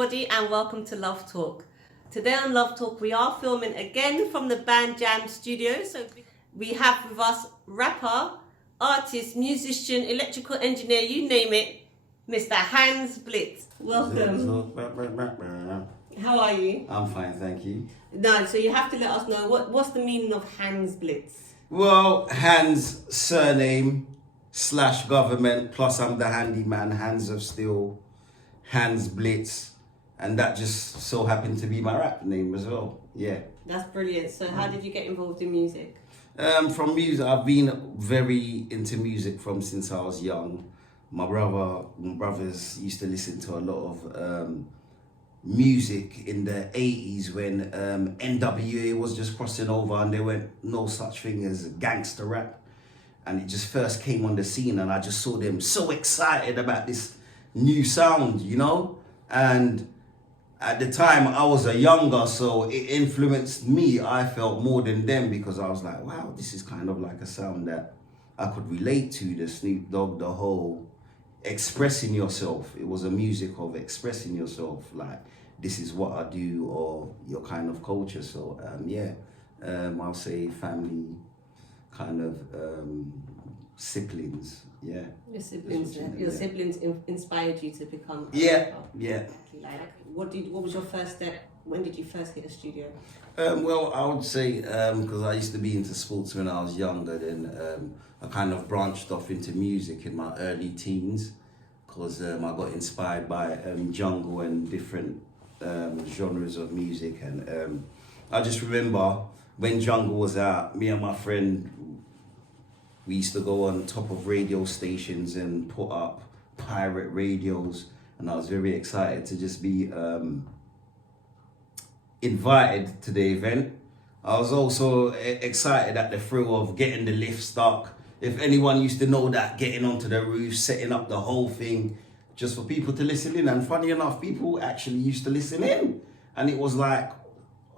everybody and welcome to Love Talk. Today on Love Talk we are filming again from the Band Jam studio. So we have with us rapper, artist, musician, electrical engineer, you name it, Mr. Hanz Blitz. Welcome. How are you? I'm fine, thank you. No, so you have to let us know what's the meaning of Hanz Blitz? Well, Hanz surname / government, plus I'm the handyman, Hands of Steel, Hanz Blitz, and that just so happened to be my rap name as well. Yeah. That's brilliant. So how did you get involved in music? From music, I've been very into music from since I was young. My brothers used to listen to a lot of music in the 80s when NWA was just crossing over and there went no such thing as gangster rap. And it just first came on the scene and I just saw them so excited about this new sound, you know? And at the time I was a younger, so it influenced me, I felt, more than them, because I was like, wow, this is kind of like a sound that I could relate to, the Snoop Dogg, the whole expressing yourself. It was a music of expressing yourself, like this is what I do, or your kind of culture. So I'll say family, kind of siblings. Yeah, your siblings. Your siblings inspired you to become a yeah rapper. yeah Like what was your first step? When did you first hit a studio? Well, I would say because I used to be into sports when I was younger, then I kind of branched off into music in my early teens, because I got inspired by jungle and different genres of music. And I just remember when jungle was out, me and my friend, we used to go on top of radio stations and put up pirate radios, and I was very excited to just be invited to the event. I was also excited at the thrill of getting the lift stuck. If anyone used to know that, getting onto the roof, setting up the whole thing just for people to listen in. And funny enough, people actually used to listen in. And it was like,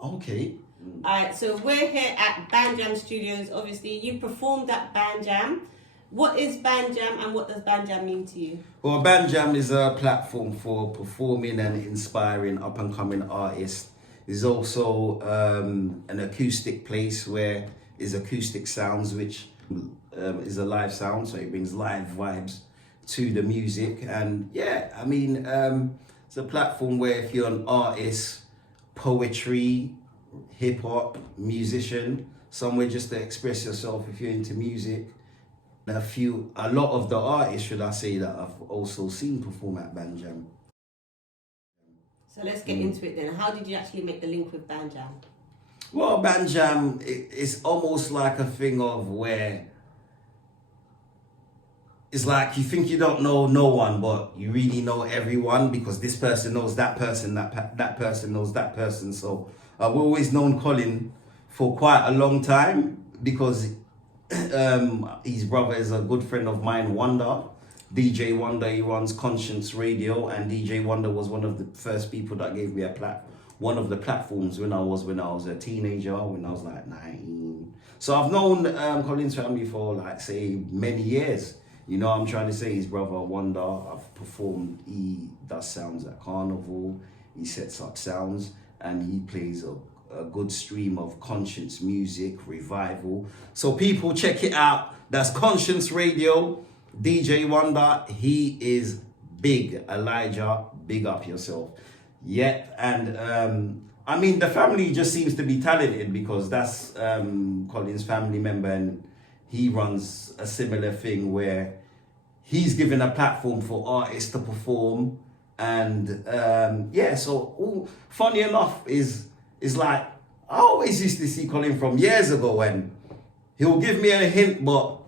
okay. Alright, so we're here at Band Jam Studios. Obviously, you performed at Band Jam. What is Band Jam and what does Band Jam mean to you? Well, Band Jam is a platform for performing and inspiring up-and-coming artists. It's also an acoustic place where is acoustic sounds, which is a live sound, so it brings live vibes to the music. And yeah, I mean, it's a platform where if you're an artist, poetry, hip-hop, musician, somewhere just to express yourself if you're into music. A lot of the artists, should I say, that I've also seen perform at Band Jam. So let's get into it then. How did you actually make the link with Band Jam? Well, Band Jam is almost like a thing of where it's like you think you don't know no one, but you really know everyone, because this person knows that person, that person knows that person. So I've always known Colin for quite a long time, because his brother is a good friend of mine, Wonder. DJ Wonder, he runs Conscience Radio, and DJ Wonder was one of the first people that gave me one of the platforms when I was a teenager, when I was like 19. So I've known Colin's family for like, say, many years. You know, I'm trying to say his brother Wonder, I've performed, he does sounds at Carnival, he sets up sounds, and he plays a good stream of conscience music, revival. So people check it out. That's Conscience Radio, DJ Wonder. He is big. Elijah, big up yourself. Yep. And I mean, the family just seems to be talented, because that's Colin's family member, and he runs a similar thing where he's given a platform for artists to perform. And so funny enough is like, I always used to see Colin from years ago, and he'll give me a hint, but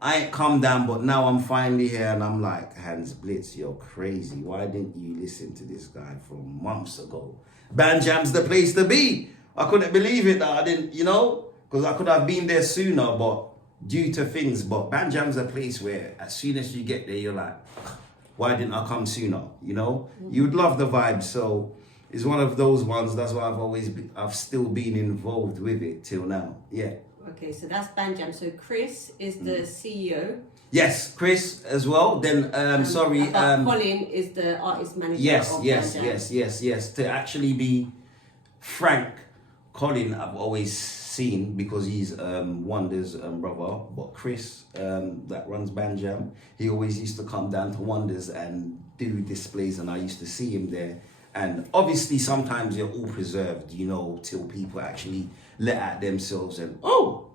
I ain't come down. But now I'm finally here, and I'm like, Hanz Blitz, you're crazy. Why didn't you listen to this guy from months ago? Band Jam's the place to be. I couldn't believe it that I didn't, you know, because I could have been there sooner, but due to things. But Band Jam's a place where as soon as you get there, you're like, why didn't I come sooner? You know, you'd love the vibe. So it's one of those ones. That's why I've still been involved with it till now. Yeah. Okay, so that's Band Jam. So Chris is the CEO. Yes, Chris as well. Then sorry. But Colin is the artist manager Yes, of yes, Band Jam. yes. To actually be frank, Colin I've always seen because he's Wonder's brother. But Chris, that runs Band Jam, he always used to come down to Wonders and do displays, and I used to see him there. And obviously, sometimes you're all preserved, you know, till people actually let out themselves and, oh,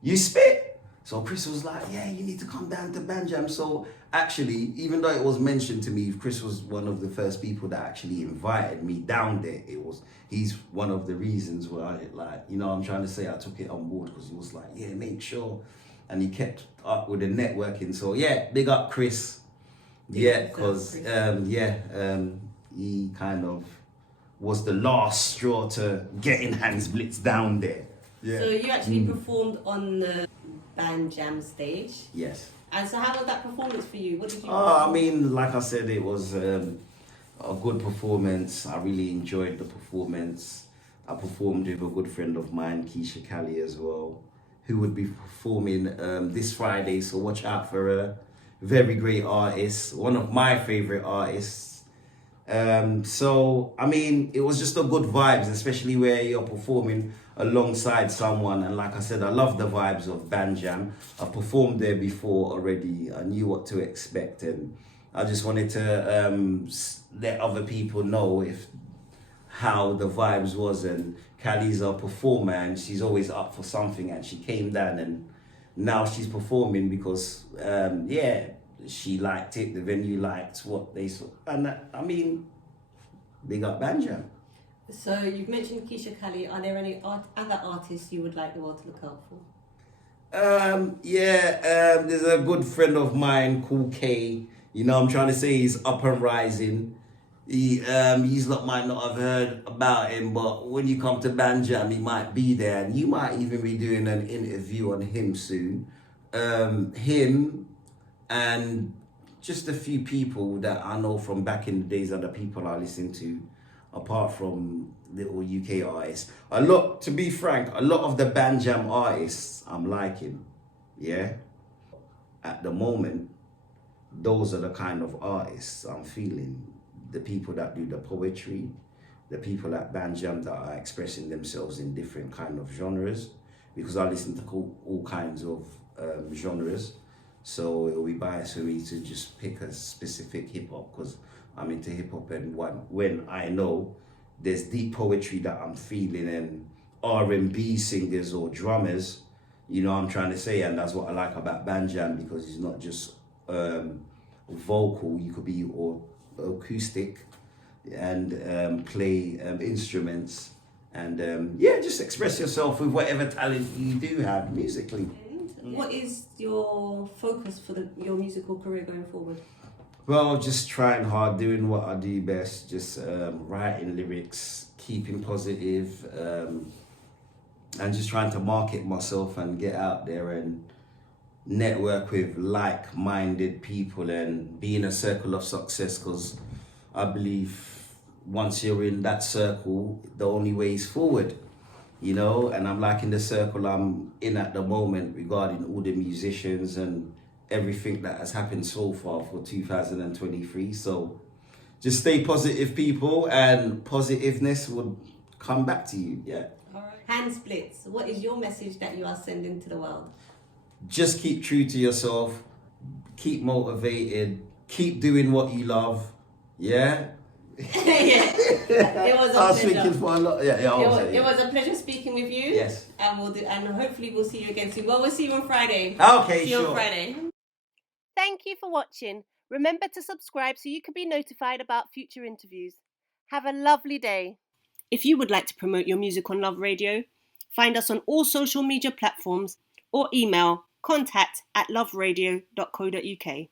you spit. So Chris was like, yeah, you need to come down to Band Jam. So actually, even though it was mentioned to me, Chris was one of the first people that actually invited me down there. He's one of the reasons why, like, you know, I'm trying to say I took it on board, because he was like, yeah, make sure. And he kept up with the networking. So yeah, big up Chris. Yeah, because he kind of was the last straw to getting Hanz Blitz down there. Yeah. So you actually performed on the Band Jam stage. Yes. And so how was that performance for you? What did you I mean, like I said, it was a good performance. I really enjoyed the performance. I performed with a good friend of mine, Keisha Callie, as well, who would be performing this Friday. So watch out for a very great artist, one of my favorite artists. So I mean, it was just a good vibes, especially where you're performing alongside someone. And like I said, I love the vibes of Band Jam. I've performed there before already. I knew what to expect, and I just wanted to let other people know how the vibes was. And Callie's a performer, and she's always up for something, and she came down, and now she's performing because she liked it, the venue liked what they saw, and I mean, big up Band Jam. So you've mentioned Keisha Callie. Are there any other artists you would like the world to look out for? There's a good friend of mine called K. You know, I'm trying to say he's up and rising. He's lot might not have heard about him, but when you come to Band Jam, he might be there, and you might even be doing an interview on him soon. Him and just a few people that I know from back in the days, other people I listen to, apart from little UK artists. To be frank, a lot of the Band Jam artists I'm liking, yeah? At the moment, those are the kind of artists I'm feeling. The people that do the poetry, the people at Band Jam that are expressing themselves in different kind of genres, because I listen to all kinds of genres. So it will be biased for me to just pick a specific hip hop, because I'm into hip hop, and when I know there's deep poetry that I'm feeling, and R&B singers or drummers, you know what I'm trying to say. And that's what I like about Band Jam, because it's not just vocal, you could be or acoustic and play instruments, and just express yourself with whatever talent you do have musically. What is your focus for your musical career going forward? Well, just trying hard, doing what I do best, just writing lyrics, keeping positive, and just trying to market myself and get out there and network with like-minded people and be in a circle of success, because I believe once you're in that circle, the only way is forward. You know, and I'm liking the circle I'm in at the moment regarding all the musicians and everything that has happened so far for 2023. So just stay positive, people, and positiveness would come back to you. Yeah. All right. Hanz Blitz, what is your message that you are sending to the world? Just keep true to yourself, keep motivated, keep doing what you love. Yeah. It was a pleasure. Thinking for a lot. It was a pleasure speaking with you. Yes. And hopefully we'll see you again soon. Well, we'll see you on Friday. Okay, see you on Friday. Thank you for watching. Remember to subscribe so you can be notified about future interviews. Have a lovely day. If you would like to promote your music on Love Radio, find us on all social media platforms or email contact@loveradio.co.uk.